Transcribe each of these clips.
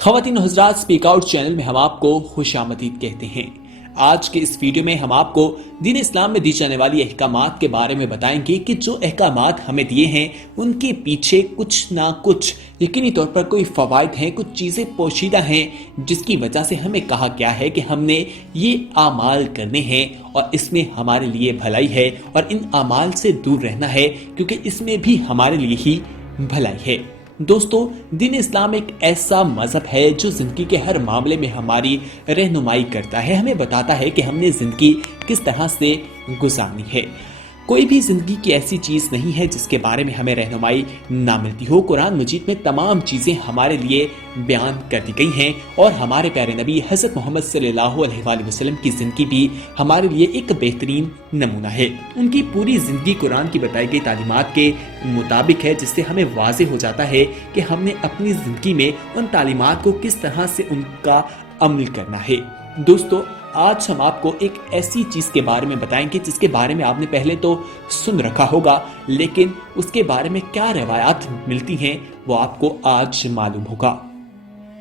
ख़वातीन और हज़रात, speak out channel में हम आपको खुशामदीद कहते हैं। आज के इस वीडियो में हम आपको दीन इस्लाम में दी जाने वाली अहकामात के बारे में बताएंगे कि जो अहकामात हमें दिए हैं उनके पीछे कुछ ना कुछ यकीनी तौर पर कोई फ़वाइद हैं, कुछ चीज़ें पोशीदा हैं जिसकी वजह से हमें कहा गया है कि हमने ये आमाल करने हैं और इसमें हमारे लिए भलाई है और इन आमाल से दूर रहना है क्योंकि इसमें भी हमारे लिए ही भलाई है। दोस्तों, दीन इस्लाम एक ऐसा मजहब है जो जिंदगी के हर मामले में हमारी रहनुमाई करता है, हमें बताता है कि हमने जिंदगी किस तरह से गुजारनी है। कोई भी जिंदगी की ऐसी चीज नहीं है जिसके बारे में हमें रहनुमाई ना मिलती हो। कुरान मजीद में तमाम चीजें हमारे लिए बयान कर दी गई हैं और हमारे प्यारे नबी हज़रत मोहम्मद सल्लल्लाहु अलैहि वसल्लम की जिंदगी भी हमारे लिए एक बेहतरीन नमूना है। उनकी पूरी जिंदगी कुरान की बताई गई तालीमात के मुताबिक है, जिससे हमें वाज़े हो जाता है कि हमने अपनी जिंदगी में उन तालीमात को किस तरह से उनका अमल करना है। दोस्तों, आज हम आपको एक ऐसी चीज के बारे में बताएंगे जिसके बारे में आपने पहले तो सुन रखा होगा, लेकिन उसके बारे में क्या रिवायात मिलती हैं वो आपको आज मालूम होगा।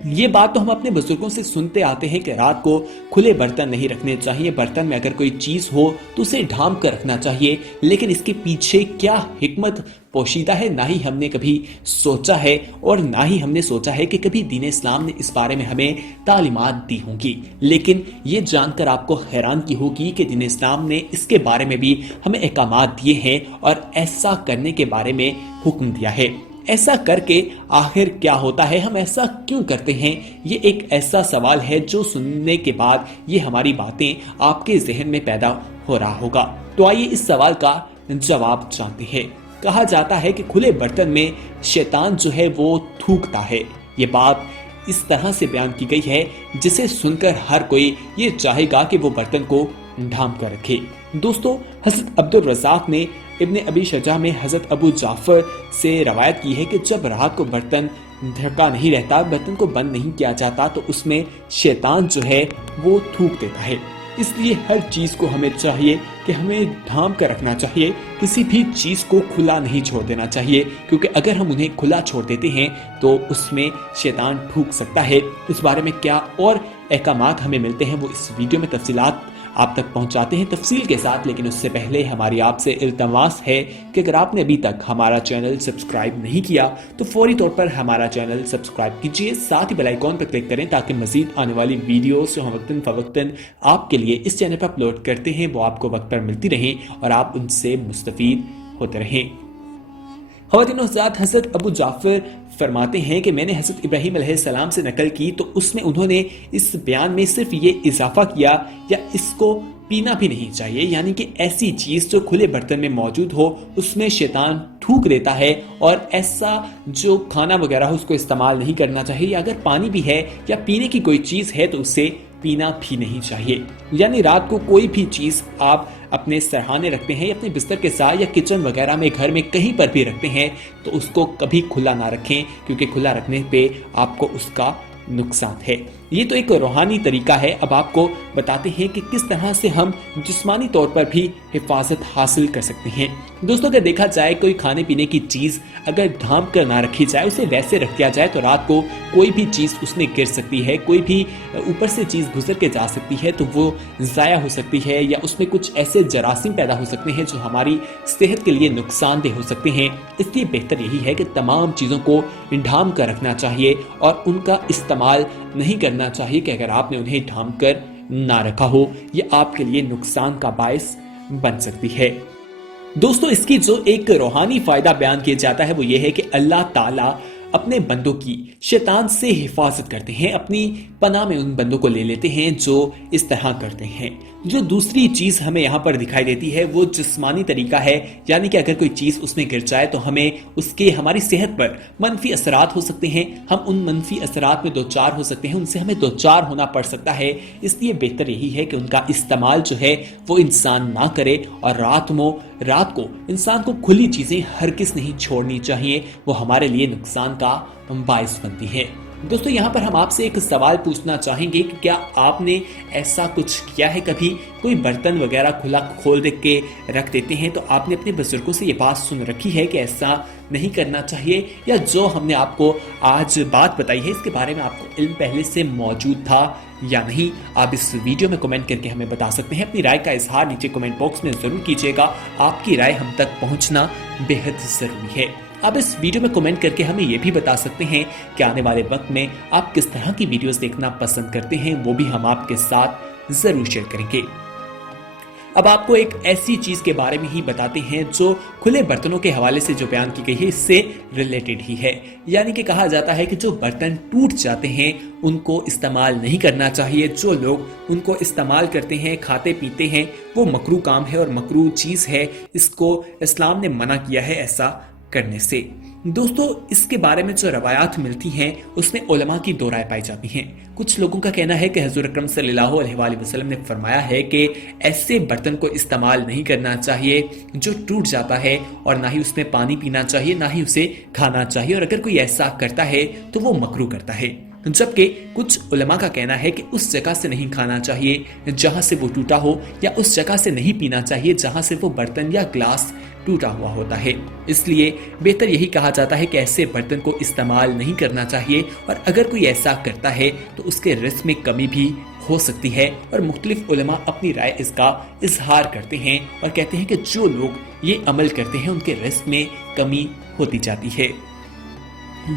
ये बात तो हम अपने बुजुर्गों से सुनते आते हैं कि रात को खुले बर्तन नहीं रखने चाहिए, बर्तन में अगर कोई चीज हो तो उसे ढांप कर रखना चाहिए, लेकिन इसके पीछे क्या हिकमत पोशीदा है ना ही हमने कभी सोचा है और ना ही हमने सोचा है कि कभी दीन इस्लाम ने इस बारे में हमें तालीमात दी होंगी। लेकिन ये जानकर आपको हैरानगी होगी कि दीन इस्लाम ने इसके बारे में भी हमें अहकामात दिए हैं और ऐसा करने के बारे में हुक्म दिया है। ऐसा करके आखिर क्या होता है, हम ऐसा क्यों करते हैं, ये एक ऐसा सवाल है जो सुनने के बाद ये हमारी बातें आपके जहन में पैदा हो रहा होगा। तो आइए इस सवाल का जवाब जानते हैं। कहा जाता है कि खुले बर्तन में शैतान जो है वो थूकता है। ये बात इस तरह से बयान की गई है जिसे सुनकर हर कोई ये चाहेगा कि वो बर्तन को ढांप कर रखे। दोस्तों, हज़रत अब्दुल रज़ाक ने इब्ने अबी शजा में हज़रत अबू जाफर से रवायत की है कि जब रात को बर्तन ढका नहीं रहता, बर्तन को बंद नहीं किया जाता, तो उसमें शैतान जो है वो थूक देता है। इसलिए हर चीज को हमें चाहिए कि हमें ढांप कर रखना चाहिए, किसी भी चीज को खुला नहीं छोड़ देना चाहिए, क्योंकि अगर हम उन्हें खुला छोड़ देते हैं तो उसमें शैतान ठूक सकता है। इस बारे में क्या और अहकामात हमें मिलते हैं वो इस वीडियो में तफसीलात आप तक पहुंचाते हैं तफसील के साथ। लेकिन उससे पहले हमारी आपसे इल्तमास है कि अगर आपने अभी तक हमारा चैनल सब्सक्राइब नहीं किया तो फौरी तौर पर हमारा चैनल सब्सक्राइब कीजिए, साथ ही बेल आइकॉन पर क्लिक करें ताकि मजीद आने वाली वीडियोस जो हम वक्तन फवक्तन आपके लिए इस चैनल पर अपलोड करते हैं वो आपको वक्त पर मिलती रहें और आप उनसे मुस्तफीद होते रहें। ख़वातीन और हज़रात, हज़रत अबू जाफर फरमाते हैं कि मैंने हज़रत इब्राहीम अलैहिस्सलाम से नकल की तो उसमें उन्होंने इस बयान में सिर्फ ये इजाफा किया या इसको पीना भी नहीं चाहिए, यानी कि ऐसी चीज जो खुले बर्तन में मौजूद हो उसमें शैतान थूक देता है और ऐसा जो खाना वगैरह हो उसको इस्तेमाल नहीं करना चाहिए, या अगर पानी भी है या पीने की कोई चीज है तो उसे पीना भी नहीं चाहिए। यानी रात को कोई भी चीज आप अपने सरहाने रखते हैं या अपने बिस्तर के साथ या किचन वगैरह में घर में कहीं पर भी रखते हैं तो उसको कभी खुला ना रखें, क्योंकि खुला रखने पे आपको उसका नुकसान है। ये तो एक रूहानी तरीका है। अब आपको बताते हैं कि किस तरह से हम जिस्मानी तौर पर भी हिफाजत हासिल कर सकते हैं। दोस्तों, अगर देखा जाए कोई खाने पीने की चीज अगर ढांप कर ना रखी जाए, उसे वैसे रख दिया जाए तो रात को कोई भी चीज उसमें गिर सकती है, कोई भी ऊपर से चीज गुजर के जा सकती है तो वो जाया हो सकती है, या उसमें कुछ ऐसे जरासीम पैदा हो सकते हैं जो हमारी सेहत के लिए नुकसानदेह हो सकते हैं। इसलिए बेहतर यही है कि तमाम चीजों को ढांप कर रखना चाहिए और उनका इस्तेमाल नहीं करना चाहिए कि अगर आपने उन्हें ढांप कर ना रखा हो ये आपके लिए नुकसान का बायस बन सकती है। दोस्तों, इसकी जो एक रूहानी फायदा बयान किया जाता है वो ये है कि अल्लाह ताला अपने बंदों की शैतान से हिफाजत करते हैं, अपनी पनाह में उन बंदों को ले लेते हैं जो इस तरह करते हैं। जो दूसरी चीज हमें यहाँ पर दिखाई देती है वो जिस्मानी तरीका है, यानी कि अगर कोई चीज उसमें गिर जाए तो हमें उसके हमारी सेहत पर मनफी असरात हो सकते हैं, हम उन मनफी असरात में दो चार हो सकते हैं, उनसे हमें दो चार होना पड़ सकता है। इसलिए बेहतर यही है कि उनका इस्तेमाल जो है वो इंसान ना करे और रात को इंसान को खुली चीजें हरगिज़ नहीं छोड़नी चाहिए, वो हमारे लिए नुकसान का बायस बनती है। दोस्तों यहाँ पर हम आपसे एक सवाल पूछना चाहेंगे कि क्या आपने ऐसा कुछ किया है कभी? कोई बर्तन वगैरह खुला खोल दे के रख देते हैं तो आपने अपने बुजुर्गों से ये बात सुन रखी है कि ऐसा नहीं करना चाहिए, या जो हमने आपको आज बात बताई है इसके बारे में आपको इल्म पहले से मौजूद था या नहीं? आप इस वीडियो में कमेंट करके हमें बता सकते हैं। अपनी राय का इजहार नीचे कमेंट बॉक्स में जरूर कीजिएगा। आपकी राय हम तक पहुंचना बेहद जरूरी है। आप इस वीडियो में कमेंट करके हमें यह भी बता सकते हैं कि आने वाले वक्त में आप किस तरह की वीडियोस देखना पसंद करते हैं, वो भी हम आपके साथ जरूर शेयर करेंगे। अब आपको एक ऐसी चीज के बारे में ही बताते हैं जो खुले बर्तनों के हवाले से जो बयान की गई है इससे रिलेटेड ही है। यानी कि कहा जाता है कि जो बर्तन टूट जाते हैं उनको इस्तेमाल नहीं करना चाहिए। जो लोग उनको इस्तेमाल करते हैं, खाते पीते हैं, वो मकरूह काम है और मकरूह चीज है। इसको इस्लाम ने मना किया है ऐसा करने से। दोस्तों इसके बारे में जो रवायात मिलती हैं उसमें उलमा की दो राय पाई जाती हैं। कुछ लोगों का कहना है कि हुज़ूर अकरम सल्लल्लाहु अलैहि वसल्लम ने फरमाया है कि ऐसे बर्तन को इस्तेमाल नहीं करना चाहिए जो टूट जाता है, और ना ही उसमें पानी पीना चाहिए, ना ही उसे खाना चाहिए, और अगर कोई ऐसा करता है तो वो मकरूह करता है। जबकि कुछ उलमा का कहना है कि उस जगह से नहीं खाना चाहिए जहां से वो टूटा हो, या उस जगह से नहीं पीना चाहिए जहां से वो बर्तन या ग्लास टूटा हुआ होता है। इसलिए बेहतर यही कहा जाता है कि ऐसे बर्तन को इस्तेमाल नहीं करना चाहिए, और अगर कोई ऐसा करता है तो उसके रिस्क में कमी भी हो सकती है। और मुख्तलिफ उलमा अपनी राय इसका इजहार करते हैं और कहते हैं कि जो लोग ये अमल करते हैं उनके रिस्क में कमी होती जाती है।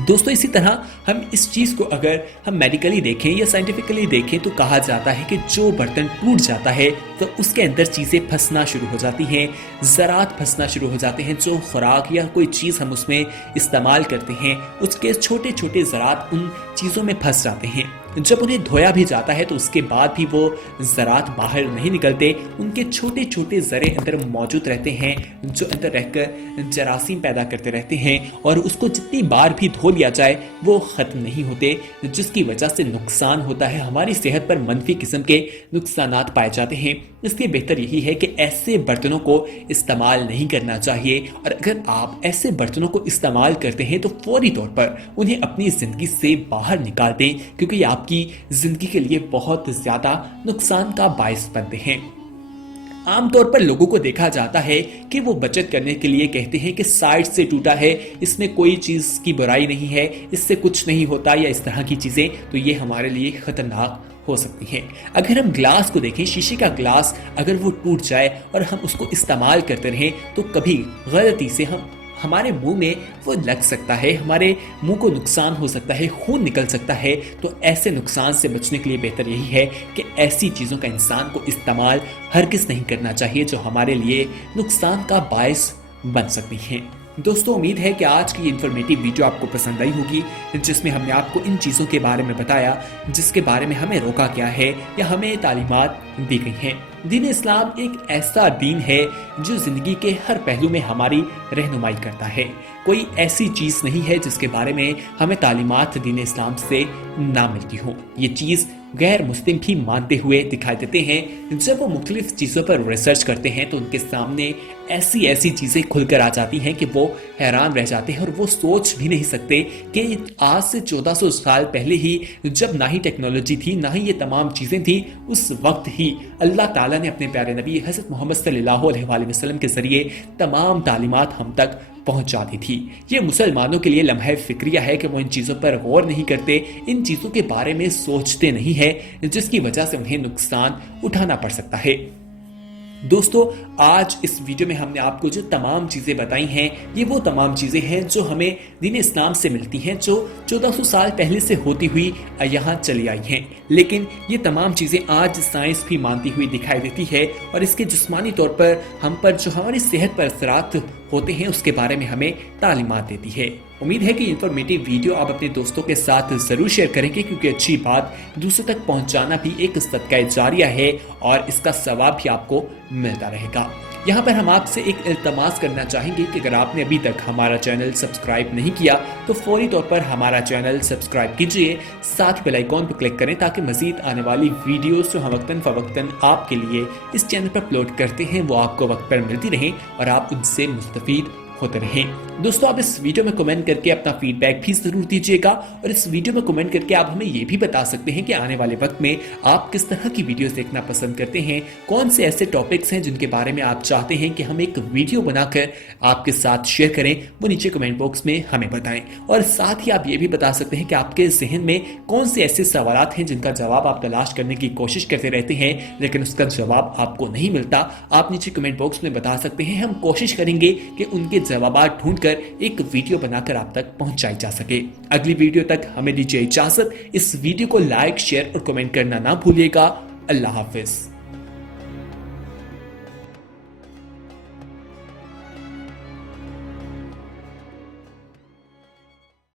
दोस्तों इसी तरह हम इस चीज को अगर हम मेडिकली देखें या साइंटिफिकली देखें तो कहा जाता है कि जो बर्तन टूट जाता है तो उसके अंदर चीजें फंसना शुरू हो जाती हैं, ज़रात फंसना शुरू हो जाते हैं। जो खुराक या कोई चीज हम उसमें इस्तेमाल करते हैं उसके छोटे छोटे ज़रात उन चीजों में फंस जाते हैं। जब उन्हें धोया भी जाता है तो उसके बाद भी वो ज़रात बाहर नहीं निकलते, उनके छोटे छोटे ज़रे अंदर मौजूद रहते हैं जो अंदर रहकर जरासीम पैदा करते रहते हैं, और उसको जितनी बार भी धो लिया जाए वो ख़त्म नहीं होते, जिसकी वजह से नुकसान होता है। हमारी सेहत पर मंफी किस्म के नुकसानात पाए जाते हैं। इसलिए बेहतर यही है कि ऐसे बर्तनों को इस्तेमाल नहीं करना चाहिए, और अगर आप ऐसे बर्तनों को इस्तेमाल करते हैं तो फौरी तौर पर उन्हें अपनी ज़िंदगी से बाहर निकाल दें, क्योंकि आपकी जिंदगी के लिए बहुत ज्यादा नुकसान का बायस बनते हैं। आमतौर पर लोगों को देखा जाता है कि वो बचत करने के लिए कहते हैं कि साइड से टूटा है, इसमें कोई चीज की बुराई नहीं है, इससे कुछ नहीं होता, या इस तरह की चीजें, तो ये हमारे लिए खतरनाक हो सकती हैं। अगर हम ग्लास को देखें, शीशे का ग्लास अगर वो टूट जाए और हम उसको इस्तेमाल करते रहें तो कभी गलती से हमारे मुंह में वो लग सकता है, हमारे मुंह को नुकसान हो सकता है, खून निकल सकता है। तो ऐसे नुकसान से बचने के लिए बेहतर यही है कि ऐसी चीज़ों का इंसान को इस्तेमाल हरगिज़ नहीं करना चाहिए जो हमारे लिए नुकसान का बायस बन सकती हैं। दोस्तों उम्मीद है कि आज की इन्फॉर्मेटिव वीडियो आपको पसंद आई होगी, जिसमें हमने आपको इन चीज़ों के बारे में बताया जिसके बारे में हमें रोका गया है या हमें तालीमात दी गई हैं। दीन इस्लाम एक ऐसा दीन है जो जिंदगी के हर पहलू में हमारी रहनुमाई करता है। कोई ऐसी चीज़ नहीं है जिसके बारे में हमें तालीमात दीन इस्लाम से ना मिलती हो। ये चीज़ गैर मुस्लिम भी मानते हुए दिखाई देते हैं। जब वो मुख्तलिफ चीज़ों पर रिसर्च करते हैं तो उनके सामने ऐसी ऐसी चीज़ें खुलकर आ जाती हैं कि वो हैरान रह जाते हैं, और वो सोच भी नहीं सकते कि आज से 1400 साल पहले ही, जब ना ही टेक्नोलॉजी थी ना ही ये तमाम चीज़ें थी, उस वक्त ही अल्लाह ताला ने अपने प्यारे नबी हज़रत मोहम्मद सल्लल्लाहु अलैहि वसल्लम के ज़रिए तमाम तालीमात हम तक पहुंचा दी थी। ये मुसलमानों के लिए लम्हा फिक्रिया है कि वो इन चीज़ों पर गौर नहीं करते, इन चीज़ों के बारे में सोचते नहीं है, जिसकी वजह से उन्हें नुकसान उठाना पड़ सकता है। दोस्तों आज इस वीडियो में हमने आपको जो तमाम चीज़ें बताई हैं ये वो तमाम चीज़ें हैं जो हमें दीन इस्लाम से मिलती हैं, जो 1400 साल पहले से होती हुई यहाँ चली आई हैं। लेकिन ये तमाम चीज़ें आज साइंस भी मानती हुई दिखाई देती है, और इसके जिस्मानी तौर पर हम पर जो हमारी सेहत पर असरात होते हैं उसके बारे में हमें तालीमात देती है। उम्मीद है कि इन्फॉर्मेटिव वीडियो आप अपने दोस्तों के साथ जरूर शेयर करेंगे, क्योंकि अच्छी बात दूसरों तक पहुंचाना भी एक सदका जारिया है और इसका सवाब भी आपको मिलता रहेगा। यहाँ पर हम आपसे एक इल्तमास करना चाहेंगे कि अगर आपने अभी तक हमारा चैनल सब्सक्राइब नहीं किया तो फौरी तौर पर हमारा चैनल सब्सक्राइब कीजिए, साथ बेल आइकॉन पर क्लिक करें ताकि मजीद आने वाली वीडियोस जो हम वक्तन फवक्तन आपके लिए इस चैनल पर अपलोड करते हैं वो आपको वक्त पर मिलती रहें और आप उनसे मुस्तफीद होते रहें। दोस्तों, आप इस वीडियो में कमेंट करके अपना फीडबैक भी जरूर दीजिएगा और इस वीडियो में कमेंट करके आप हमें ये भी बता सकते हैं कि आने वाले वक्त में आप किस तरह की वीडियोस देखना पसंद करते हैं, कौन से ऐसे टॉपिक्स हैं जिनके बारे में आप चाहते हैं कि हम एक वीडियो बनाकर आपके साथ शेयर करें, वो नीचे कमेंट बॉक्स में हमें बताएं। और साथ ही आप ये भी बता सकते हैं कि आपके जहन में कौन से ऐसे सवालात हैं जिनका जवाब आप तलाश करने की कोशिश करते रहते हैं लेकिन उसका जवाब आपको नहीं मिलता। आप नीचे कमेंट बॉक्स में बता सकते हैं, हम कोशिश करेंगे कि उनके जवाब ढूंढकर एक वीडियो बनाकर आप तक पहुंचाई जा सके। अगली वीडियो तक हमें दीजिए इजाजत। इस वीडियो को लाइक, शेयर और कमेंट करना ना भूलिएगा। अल्लाह हाफिज।